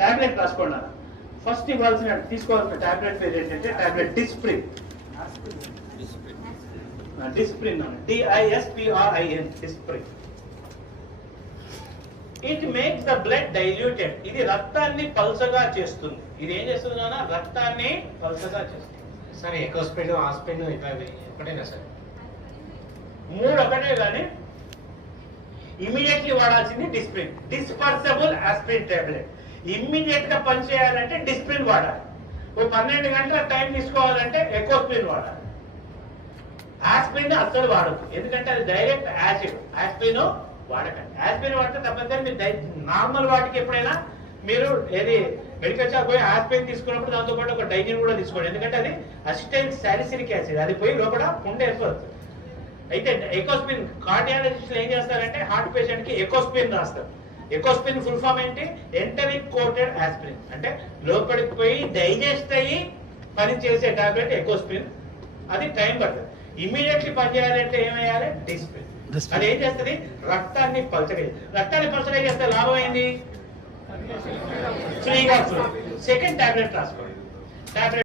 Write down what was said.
Tablet రాసుకోండి. First ఇవ్వాల్సిన తీసుకోవాల్సిన టాబ్లెట్ పేరు ఏంటంటే tablet Disprin. Disprin DISPRIN Disprin. It makes the blood diluted. ఇది రక్తాన్ని పల్సగా చేస్తుంది. ఇది ఏం చేస్తుంది నాన్న? రక్తాన్ని పల్సగా చేస్తుంది. సరే ఎకోస్పిన్ ఆస్పిన్ ఇట్లా ఒకటేనా సార్? 3 ఒకటే కానీ ఇమీడియట్లీ వాడాల్సింది Disprin. Dispersible aspirin tablet. Immediate గా పనిచేయాలంటే డిస్ప్రిన్ వాడాలి. ఓ 12 గంటల టైం తీసుకోవాలంటే ఎకోస్పిన్ వాడాలి. ఆస్పిరిన్ అస్సలు వాడద్దు, ఎందుకంటే అది డైరెక్ట్ యాసిడ్. ఆస్పిరిన్ వాడకండి. ఆస్పిరిన్ వాడితే తప్పనిసరి మీరు నార్మల్ వాటికి ఎప్పుడైనా మీరు ఏది మెడికల్ షాప్ పోయి ఆస్పిరిన్ తీసుకున్నప్పుడు దాంతో పాటు ఒక డైజిన్ కూడా తీసుకోండి, ఎందుకంటే అది అసిటైల్ సాలిసిలిక్ యాసిడ్. అది పోయి లోపల పుండ ఏర్పడుతుంది. అయితే ఎకోస్పిన్ కార్డియాలజిస్టులు ఏం చేస్తారంటే హార్ట్ పేషెంట్ కి ఎకోస్పిన్ రాస్తారు. ఎకోస్పిన్ ఫుల్ ఫామ్ ఏంటి? Enteric coated aspirin. అంటే లోపలికి పోయి డైజెస్ట్ అయ్యి పని చేసే టాబ్లెట్ ఎకోస్పిన్. అది టైం పడుతుంది. ఇమీడియట్లీ పనిచేయాలంటే ఏమయ్యాలి? డిస్ప్రిన్. అది ఏం చేస్తుంది? రక్తాన్ని పలచగా. రక్తాన్ని పలచగా చేస్తే లాభం ఏంది? ఫ్రీగా. సెకండ్ టాబ్లెట్ రాసుకోండి. టాబ్లెట్